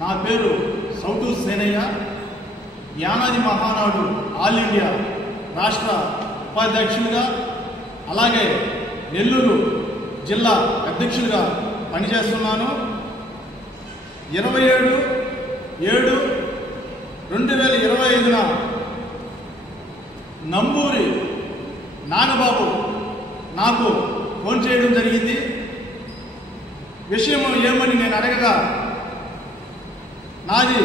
నా పేరు సౌటూరు Senayya. Yanadi Mahanadu all India రాష్ట్ర ఉపాధ్యక్షుడిగా, అలాగే నెల్లూరు జిల్లా అధ్యక్షుడిగా పనిచేస్తున్నాను. 27/7/2025న నంబూరి నాగబాబు నాకు ఫోన్ చేయడం జరిగింది. విషయం ఏమని నేను అడగగా, నాది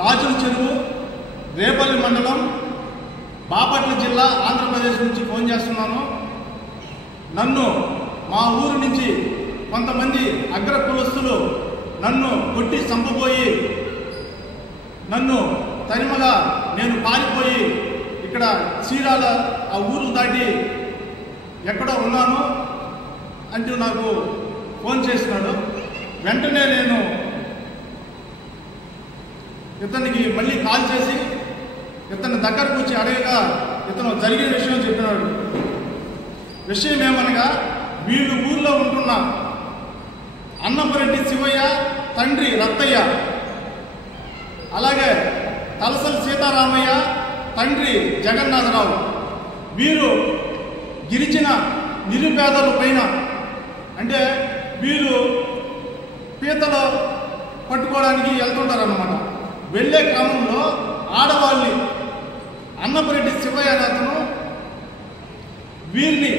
రాజుల చెరువు, రేపల్లి మండలం, బాపట్ల జిల్లా, ఆంధ్రప్రదేశ్ నుంచి ఫోన్ చేస్తున్నాను. నన్ను మా ఊరు నుంచి కొంతమంది అగ్ర కులస్తులు నన్ను కొట్టి చంపబోయి, నన్ను తరిమగా నేను పారిపోయి ఇక్కడ చీరాల ఆ ఊరు దాటి ఎక్కడో ఉన్నాను అంటూ నాకు ఫోన్ చేసినాడు. వెంటనే నేను ఇతనికి మళ్ళీ కాల్ చేసి ఇతని దగ్గరకు వచ్చి అడగగా ఇతను జరిగిన విషయం చెప్పినాడు. విషయం ఏమనగా, వీళ్ళు ఊర్లో ఉంటున్న అన్నపరెడ్డి శివయ్య తండ్రి రత్తయ్య, అలాగే తలసల సీతారామయ్య తండ్రి జగన్నాథరావు, వీరు గిరిజన నిరుపేదల పైన, అంటే వీళ్ళు పీతలు పట్టుకోవడానికి వెళ్తుంటారన్నమాట. వెళ్ళే క్రమంలో ఆడవాళ్ళని అన్నపరెడ్డి శివయ్య అతను వీరిని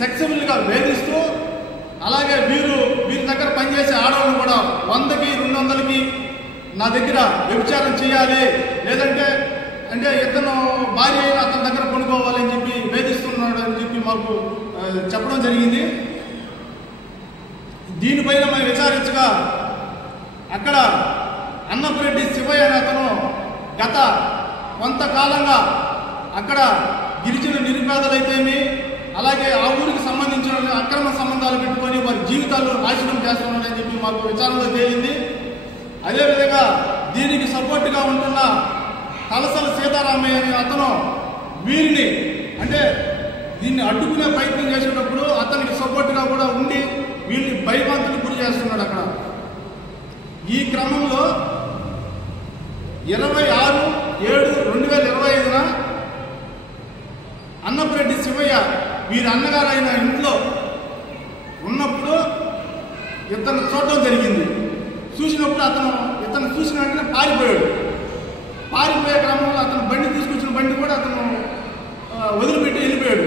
సెక్సువల్గా వేధిస్తూ, అలాగే వీరి దగ్గర పనిచేసే ఆడవాళ్ళు కూడా 100కి 200కి నా దగ్గర వ్యభిచారం చేయాలి, లేదంటే అంటే ఇతను భార్య అయినా అతని దగ్గర కొనుక్కోవాలని చెప్పి వేధిస్తున్నాడు అని చెప్పి మాకు చెప్పడం జరిగింది. దీనిపైన మేము విచారించగా అక్కడ అన్నపరెడ్డి శివయ్య అతను గత కొంతకాలంగా అక్కడ గిరిజన నిరుపేదలైతేమి, అలాగే ఆ ఊరికి సంబంధించిన అక్రమ సంబంధాలు పెట్టుకొని వారి జీవితాలు నాశనం చేస్తున్నాడని చెప్పి మాకు విచారణలో తేలింది. అదేవిధంగా దీనికి సపోర్ట్గా ఉంటున్న తలసల సీతారామయ్య అనే అతను వీరిని, అంటే దీన్ని అడ్డుకునే ప్రయత్నం చేసేటప్పుడు అతనికి సపోర్ట్గా కూడా ఉండి వీరిని భయభ్రాంతులకు గురి చేస్తున్నాడు. అక్కడ ఈ క్రమంలో 26/7/2025న అన్నపరెడ్డి శివయ్య వీరి అన్నగారు అయిన ఇంట్లో ఉన్నప్పుడు ఇతను చూడడం జరిగింది. చూసినప్పుడు ఇతను చూసిన వెంటనే పారిపోయాడు. పారిపోయే క్రమంలో అతను బండి తీసుకొచ్చిన బండి కూడా అతను వదిలిపెట్టి వెళ్ళిపోయాడు.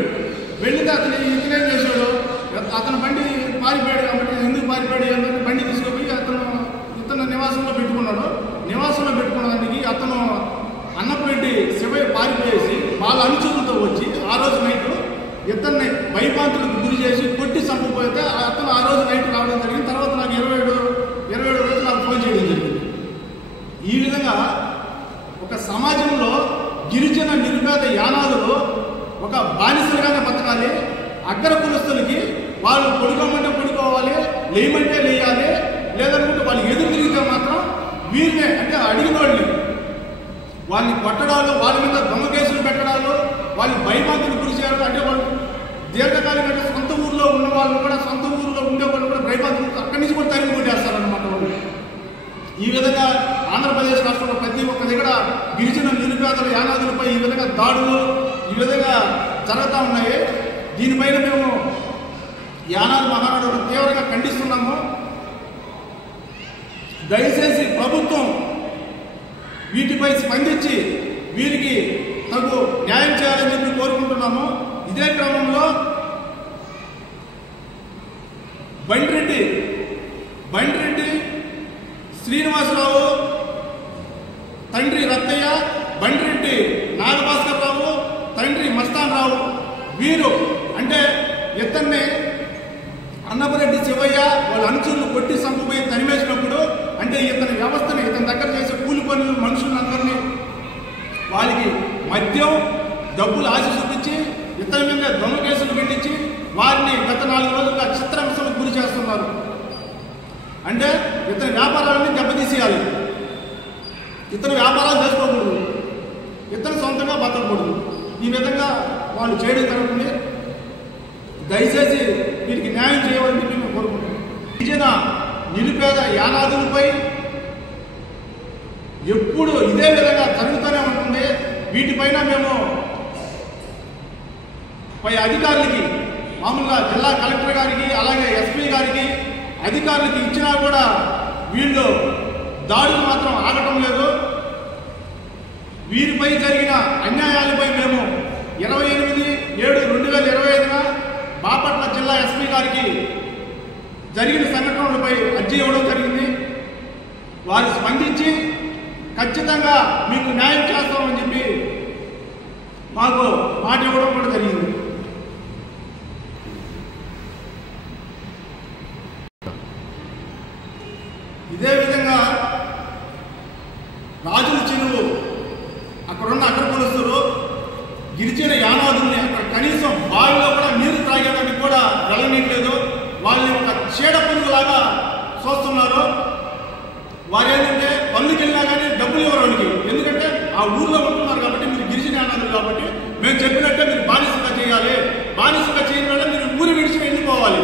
వెళ్ళితే ఇతనేం చేశాడు, అతను బండి పారిపోయాడు కాబట్టి ఎందుకు పారిపోయాడు ఏంటంటే బండి తీసుకుపోయి ఇతను నివాసంలో పెట్టుకున్నాడు. నివాసంలో పెట్టుకున్నదానికి అతను అన్నపరెడ్డి శివయ్య పారిపోయేసి వాళ్ళ అనుచరులతో వచ్చి ఆ రోజు నైట్ ఇతన్ని భయభ్రాంతులకు గురి చేసి కొట్టి చంపపోతే అతను ఆ రోజు నైట్ రావడం జరిగింది. తర్వాత నాకు 27 రోజు నాకు ఫోన్ చేయడం జరిగింది. ఈ విధంగా ఒక సమాజంలో గిరిజన నిరుపేద యానాదులు ఒక బానిసలుగానే బతకాలి. అగ్ర కులస్తులకి వాళ్ళు పడుకోమంటే పడుకోవాలి, లేయమంటే లేయాలి, లేదనుకుంటే వాళ్ళు ఎదురు తిరిగితే మాత్రం వీరినే, అంటే అడిగిన వాళ్ళని కొట్టడాలు, వాళ్ళ మీద దొంగ కేసులు పెట్టడాలు, వాళ్ళని భయభ్రాంతులు గురి చేయడం, అంటే వాళ్ళు దీర్ఘకాలిక సొంత ఊర్లో ఉన్న వాళ్ళు కూడా, సొంత ఊర్లో ఉండేవాళ్ళు కూడా భయభ్రాంతులు అక్కడి నుంచి కూడా తరిమి కొట్టేస్తారనమాట వాళ్ళు. ఈ విధంగా ఆంధ్రప్రదేశ్ రాష్ట్రంలో ప్రతి ఒక్క దగ్గర గిరిజన నిరుపేదల యానాదులపై ఈ విధంగా దాడులు ఈ విధంగా జరుగుతూ ఉన్నాయి. దీనిపైన మేము యానాది మహానాడు తీవ్రంగా ఖండిస్తున్నాము. దయచేసి ప్రభుత్వం వీటిపై స్పందించి వీరికి తగు న్యాయం చేయాలని చెప్పి కోరుకుంటున్నాము. ఇదే క్రమంలో బండిరెడ్డి శ్రీనివాసరావు తండ్రి రత్తయ్య, బండిరెడ్డి నాగభాస్కర్రావు తండ్రి మస్తాన్ రావు, వీరు అంటే ఇతన్ని అన్నపరెడ్డి శివయ్య వాళ్ళ అనుచరులు కొట్టి చంపబోయి తరిమేసినప్పుడు, అంటే ఇతని వ్యవస్థని, ఇతని దగ్గర చేసే కూలి పనులు మనుషులందరినీ వాళ్ళకి మద్యం డబ్బులు ఆశ చూపించి ఇతని మీద దొంగ కేసులు పెట్టించి వారిని గత 4 రోజులుగా చిత్రహింసలకు గురి చేస్తున్నారు. అంటే ఇతని వ్యాపారాలని దెబ్బతీసేయాలి, ఇతని వ్యాపారాలు చేసుకోకూడదు, ఇతను సొంతంగా బతకూడదు. ఈ విధంగా వాళ్ళు చేయడం జరుగుతుంది. దయచేసి వీరికి న్యాయం చేయవలని మేము కోరుకుంటున్నాం. గిరిజన నిరుపేద యానాదులపై ఎప్పుడు ఇదే విధంగా జరుగుతూనే ఉంటుంది. వీటిపైన మేము పై అధికారులకి, మామూలుగా జిల్లా కలెక్టర్ గారికి అలాగే ఎస్పీ గారికి అధికారులకి ఇచ్చినా కూడా వీళ్ళు దాడులు మాత్రం ఆగటం లేదు. వీరిపై జరిగిన అన్యాయాలపై మేము 28/7/2025 బాపట్ల జిల్లా ఎస్పీ గారికి జరిగిన సంఘటనలపై అర్జీ ఇవ్వడం జరిగింది. వారు స్పందించి ఖచ్చితంగా మీకు న్యాయం చేస్తామని చెప్పి మాకు మాట ఇవ్వడం కూడా జరిగింది. ఇదే విధంగా రాజుల చెరువు అక్కడున్న అగ్రకులస్తులు గిరిజన యానాదుల్ని అక్కడ కనీసం బావిలో కూడా నీరు తాగేదానికి కూడా వెళ్ళనీయట్లేదు. వాళ్ళని ఒక చీడ పురుగులాగా చూస్తున్నారు. వారు ఏంటంటే పనులకు వెళ్ళినా కానీ డబ్బులు ఇవ్వరు వాళ్ళకి. ఎందుకంటే ఆ ఊర్లో ఉంటున్నారు కాబట్టి, మీరు గిరిజన యానాదులు కాబట్టి మేము చెప్పినట్టే మీరు బానిసగా చేయాలి. బానిసగా చేయడం వల్ల మీరు ఊరి విడిచి వెళ్ళిపోవాలి.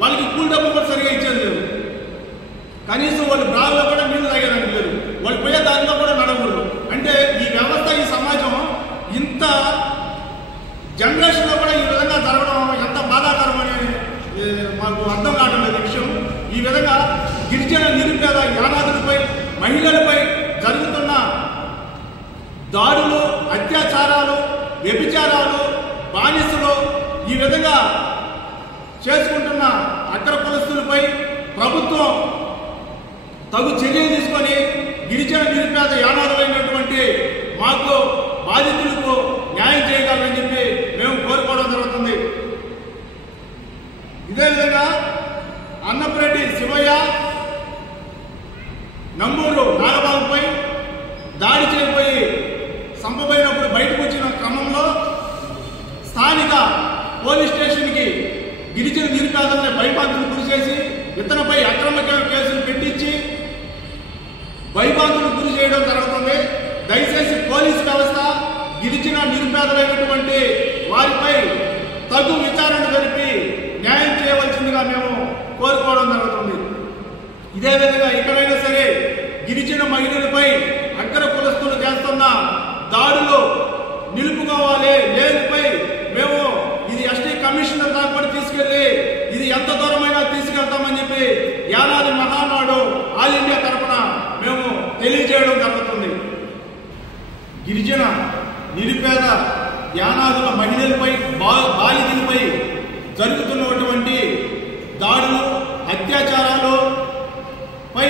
వాళ్ళకి కూల్ డబ్బులు కూడా సరిగా ఇచ్చేది లేదు. కనీసం వాళ్ళు బావిలో కూడా నీళ్లు తాగేదానికి లేదు. వాళ్ళు పోయే దారిలో కూడా నడవకూడదు. అంటే ఈ వ్యవస్థ, ఈ సమాజం ఇంత జనరేషన్లో కూడా ఈ విధంగా జరగడం ఎంత బాధాకరమని మాకు అర్థం కావడం లేదు విషయం. ఈ విధంగా గిరిజన నిరుపేద యానాదులపై, మహిళలపై జరుగుతున్న దాడులు, అత్యాచారాలు, వ్యభిచారాలు, బానిసలు ఈ విధంగా చేసుకుంటున్న అగ్ర కులస్తులపై ప్రభుత్వం తగు చర్యలు తీసుకొని గిరిజన నిరుపేద యానాదులైనటువంటి మాకు బాధితులకు న్యాయం చేయగలరని చెప్పి మేము కోరుకోవడం జరుగుతుంది. ఇదే విధంగా అన్నపరెడ్డి శివయ్య, నంబూరు నాగబాబుపై దాడి చేయబోయి సంపబోయినప్పుడు బయటకు వచ్చిన క్రమంలో స్థానిక పోలీస్ స్టేషన్కి గిరిజన నిరుపేదల్ని భయభ్రాంతులకు గురి చేసి ఇతనిపై అక్రమ కేసులు పెట్టించి భయభ్రాంతులకు గురి చేయడం జరుగుతుంది. దయచేసి పోలీసు వ్యవస్థ గిరిజన నిరుపేదలైనటువంటి వారిపై తగు విచారణ జరిపి న్యాయం చేయవలసిందిగా మేము కోరుకోవడం జరుగుతుంది. ఇదే విధంగా ఎక్కడైనా సరే గిరిజన మహిళలపై అగ్ర కులస్తులు చేస్తున్న దాడులు నిలుపుకోవాలి. లేనిపై మేము ఇది ఎస్టీ కమిషనర్ దాకా కూడా తీసుకెళ్లి ఇది ఎంత దూరమైనా తీసుకెళ్తామని చెప్పి యానాది మహానాడు ఆల్ ఇండియా తరఫున మేము తెలియజేయడం జరుగుతుంది. గిరిజన నిరుపేద యానాదుల మహిళలపై, బాలికలపై జరుగుతున్నటువంటి దాడులు, అత్యాచారాలు పై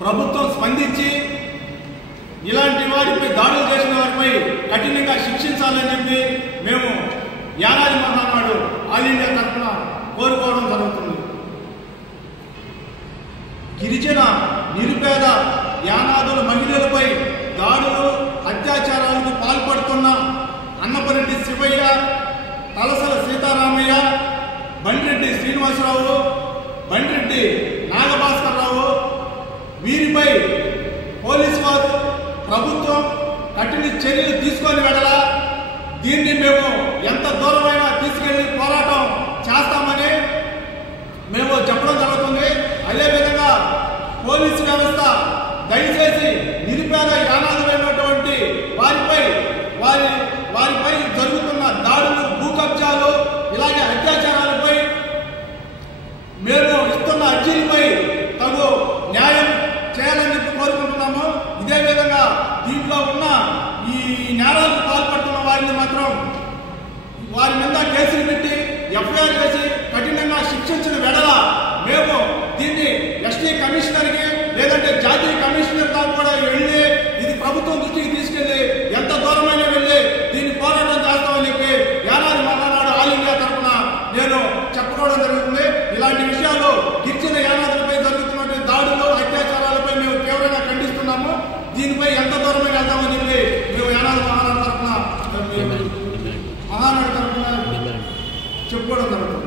ప్రభుత్వం స్పందించి ఇలాంటి వారిపై దాడులు చేసిన వారిపై కఠినంగా శిక్షించాలని చెప్పి మేము యానాది మహానాడు ఆల్ ఇండియా తరఫున కోరుకోవడం జరుగుతుంది. గిరిజన నిరుపేద యానాదుల మహిళలపై దాడులు, అత్యాచారాలకు పాల్పడుతున్న అన్నపరెడ్డి శివయ్య, తలసల సీతారామయ్య, బండిరెడ్డి శ్రీనివాసరావు, బండిరెడ్డి నాగభాస్కర్రావు వీరిపై పోలీసు వారు, ప్రభుత్వం కఠిన చర్యలు తీసుకొని వెళ్ళాలా. దీన్ని మేము ఎంత దూరమైనా తీసుకెళ్లి పోరాటం చేస్తామని మేము చెప్పడం జరుగుతుంది. అదేవిధంగా పోలీసు వ్యవస్థ దయచేసి నిరుపేద యానాదులైనటువంటి వారిపై జరుగుతున్న దాడులు, భూ కబ్జాలు, ఇలాగే అత్యాచారాలపై మేము ఇస్తున్న అర్జీలపై తగు న్యాయం చేయాలని కోరుకుంటున్నాము. ఇదే విధంగా దీంట్లో ఉన్న ఈ నేరాలకు పాల్పడుతున్న వారిని మాత్రం వారి మీద కేసులు పెట్టి ఎఫ్ఐఆర్ చేసి కఠినంగా శిక్షించిన వెడల మేము దీన్ని ఎస్టీ కమిషనర్కి లేదంటే జాతీయ కమిషనర్ దాకా కూడా వెళ్ళి ఇది ప్రభుత్వం దృష్టికి తీసుకెళ్లి ఎంత దూరమైనా వెళ్ళి దీన్ని పోరాటం చేస్తామని చెప్పి యానాది మహానాడు ఆల్ ఇండియా తరఫున నేను చెప్పుకోవడం జరుగుతుంది. ఇలాంటి విషయాలు గిరిజన యానాదులపై జరుగుతున్నటువంటి దాడులు, అత్యాచారాలపై మేము తీవ్రంగా ఖండిస్తున్నాము. దీనిపై ఎంత దూరమైనా వెళ్తామని చెప్పి మేము యానాది మహానాడు తరఫున చెప్పుకోవడం జరుగుతుంది.